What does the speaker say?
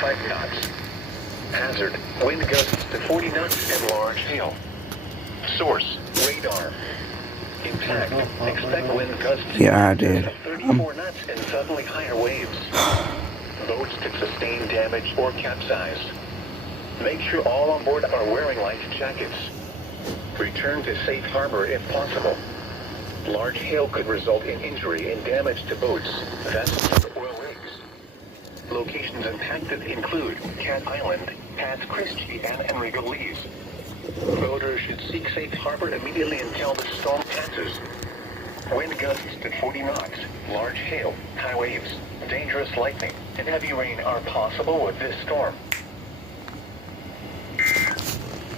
35 knots. Hazard, wind gusts to 40 knots and large hail. Source, radar. Impact, expect wind gusts Yeah, I did. to 34 knots and suddenly higher waves. Boats could sustain damage or capsize. Make sure all on board are wearing life jackets. Return to safe harbor if possible. Large hail could result in injury and damage to boats, vessels, or rigs. Locations impacted include Cat Island, Pass Christie, and Enrico Lees. Boaters should seek safe harbor immediately until the storm passes. Wind gusts to 40 knots, large hail, high waves, dangerous lightning, and heavy rain are possible with this storm.